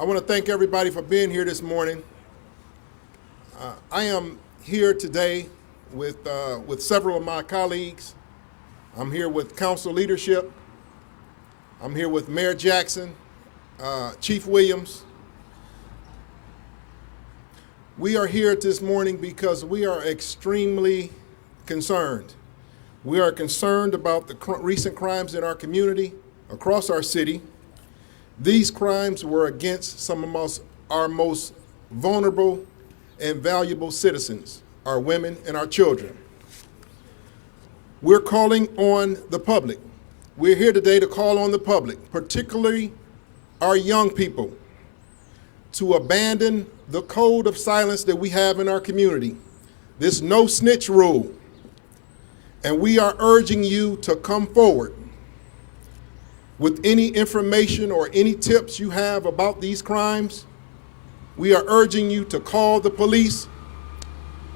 I want to thank everybody for being here this morning. I am here today with several of my colleagues. I'm here with council leadership. I'm here with Mayor Jackson, Chief Williams. We are here this morning because we are extremely concerned. We are concerned about the recent crimes in our community, across our city. These crimes were against some of our most vulnerable and valuable citizens, our women and our children. We're calling on the public. We're here today to call on the public, particularly our young people, to abandon the code of silence that we have in our community, this no snitch rule. And we are urging you to come forward with any information or any tips you have about these crimes. We are urging you to call the police.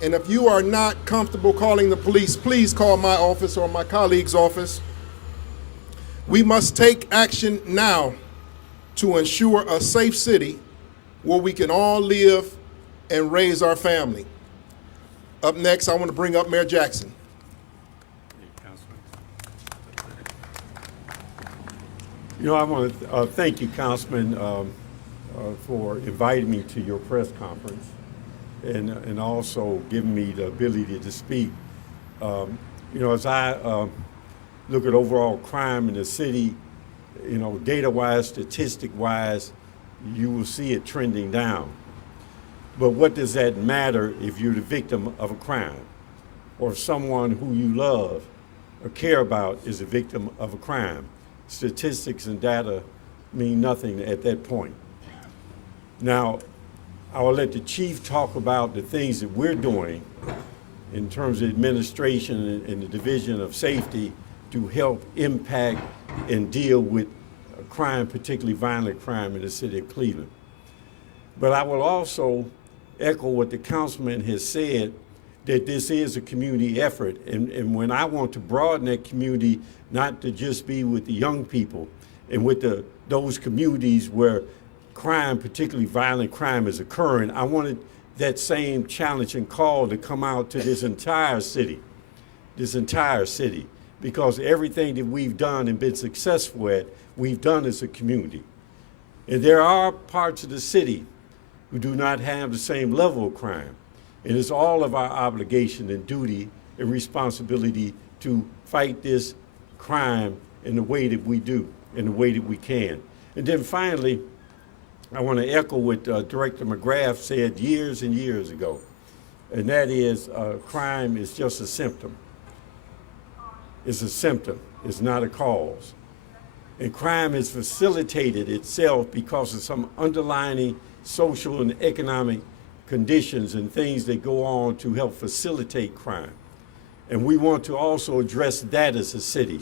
And if you are not comfortable calling the police, please call my office or my colleague's office. We must take action now to ensure a safe city where we can all live and raise our family. Up next, I want to bring up Mayor Jackson. You know, I want to thank you, Councilman, for inviting me to your press conference and also giving me the ability to speak. You know, as I look at overall crime in the city, you know, data-wise, statistic-wise, you will see it trending down. But what does that matter if you're the victim of a crime or if someone who you love or care about is a victim of a crime? Statistics and data mean nothing at that point. Now, I will let the chief talk about the things that we're doing in terms of administration and the Division of Safety to help impact and deal with crime, particularly violent crime in the city of Cleveland. But I will also echo what the councilman has said, that this is a community effort. And when I want to broaden that community, not to just be with the young people and with those communities where crime, particularly violent crime, is occurring, I wanted that same challenge and call to come out to this entire city, because everything that we've done and been successful at, we've done as a community. And there are parts of the city who do not have the same level of crime. And it's all of our obligation and duty and responsibility to fight this crime in the way that we do, in the way that we can. And then finally, I want to echo what Director McGrath said years and years ago, and that is crime is just a symptom. It's a symptom, it's not a cause. And crime has facilitated itself because of some underlying social and economic conditions and things that go on to help facilitate crime. And we want to also address that as a city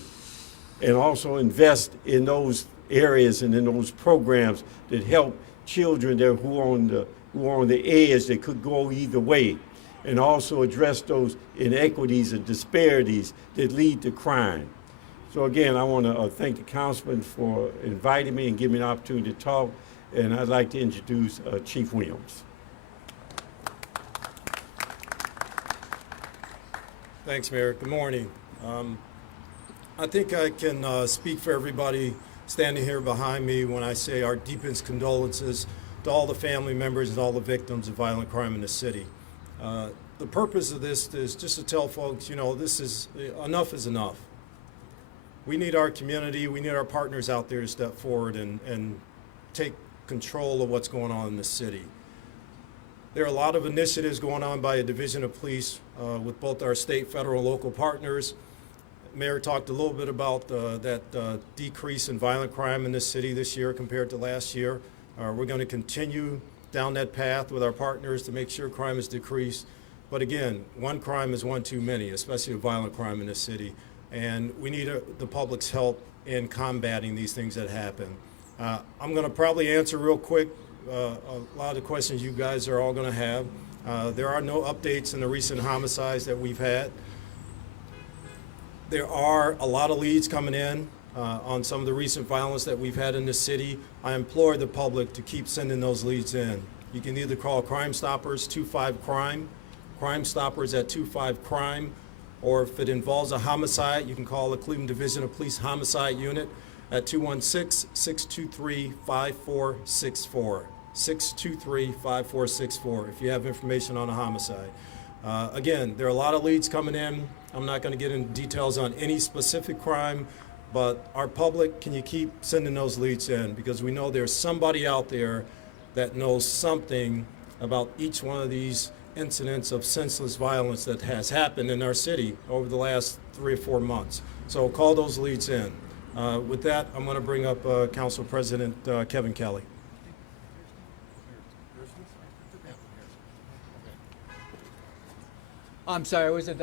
and also invest in those areas and in those programs that help children there who are on the edge that could go either way, and also address those inequities and disparities that lead to crime. So again, I want to thank the councilman for inviting me and giving me an opportunity to talk, and I'd like to introduce Chief Williams. Thanks, Mayor. Good morning. I think I can speak for everybody standing here behind me when I say our deepest condolences to all the family members and all the victims of violent crime in the city. The purpose of this is just to tell folks, you know, enough is enough. We need our community, we need our partners out there to step forward and take control of what's going on in the city. There are a lot of initiatives going on by a division of police with both our state, federal, and local partners. Mayor talked a little bit about that decrease in violent crime in this city this year compared to last year. We're going to continue down that path with our partners to make sure crime is decreased. But again, one crime is one too many, especially violent crime in this city. And we need the public's help in combating these things that happen. I'm going to probably answer real quick a lot of the questions you guys are all going to have. There are no updates in the recent homicides that we've had. There are a lot of leads coming in. on some of the recent violence that we've had in the city, I implore the public to keep sending those leads in. You can either call Crime Stoppers 25-CRIME, Crime Stoppers at 25-CRIME, or if it involves a homicide, you can call the Cleveland Division of Police Homicide Unit at 216-623-5464. 623-5464 if you have information on a homicide. Again, there are a lot of leads coming in. I'm not going to get into details on any specific crime, but our public, can you keep sending those leads in? Because we know there's somebody out there that knows something about each one of these incidents of senseless violence that has happened in our city over the last 3 or 4 months. So call those leads in. With that, I'm going to bring up Council President Kevin Kelly. I'm sorry, I wasn't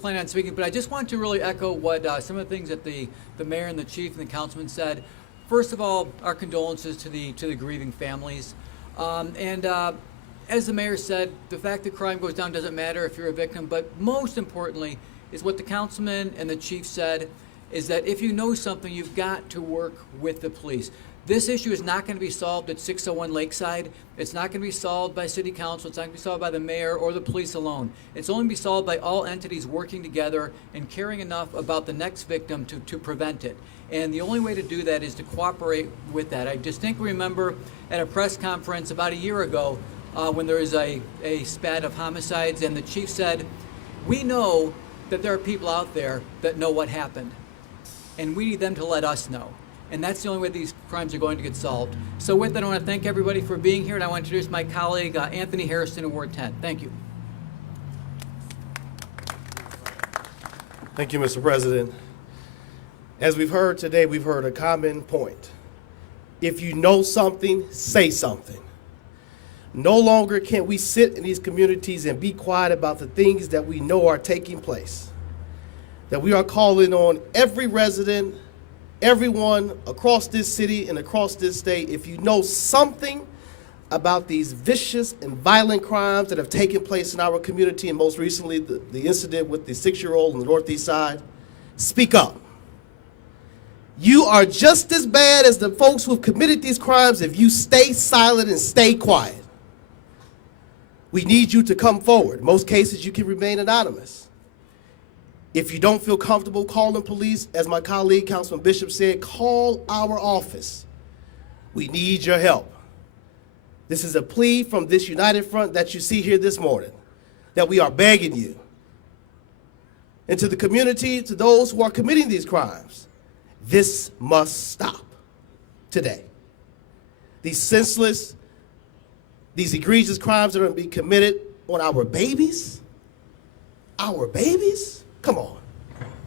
planning on speaking, but I just want to really echo what some of the things that the mayor and the chief and the councilman said. First of all, our condolences to the grieving families. As the mayor said, the fact that crime goes down doesn't matter if you're a victim, but most importantly is what the councilman and the chief said, is that if you know something, you've got to work with the police. This issue is not going to be solved at 601 Lakeside. It's not going to be solved by city council. It's not going to be solved by the mayor or the police alone. It's only going to be solved by all entities working together and caring enough about the next victim to prevent it. And the only way to do that is to cooperate with that. I distinctly remember at a press conference about a year ago when there was a spat of homicides, and the chief said, we know that there are people out there that know what happened, and we need them to let us know. And that's the only way these crimes are going to get solved. So with that, I want to thank everybody for being here, and I want to introduce my colleague, Anthony Harrison in Ward 10. Thank you. Thank you, Mr. President. As we've heard today, we've heard a common point. If you know something, say something. No longer can we sit in these communities and be quiet about the things that we know are taking place. That we are calling on every resident, everyone across this city and across this state, if you know something about these vicious and violent crimes that have taken place in our community, and most recently the incident with the 6-year-old on the Northeast Side, speak up. You are just as bad as the folks who have committed these crimes if you stay silent and stay quiet. We need you to come forward. In most cases, you can remain anonymous. If you don't feel comfortable calling police, as my colleague, Councilman Bishop said, call our office. We need your help. This is a plea from this united front that you see here this morning, that we are begging you. And to the community, to those who are committing these crimes, this must stop today. These senseless, these egregious crimes that are going to be committed on our babies, come on.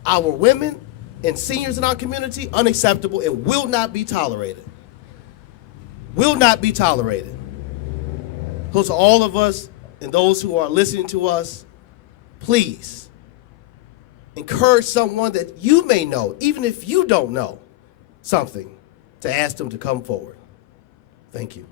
Our women and seniors in our community, unacceptable and will not be tolerated. Will not be tolerated. So to all of us and those who are listening to us, please encourage someone that you may know, even if you don't know something, to ask them to come forward. Thank you.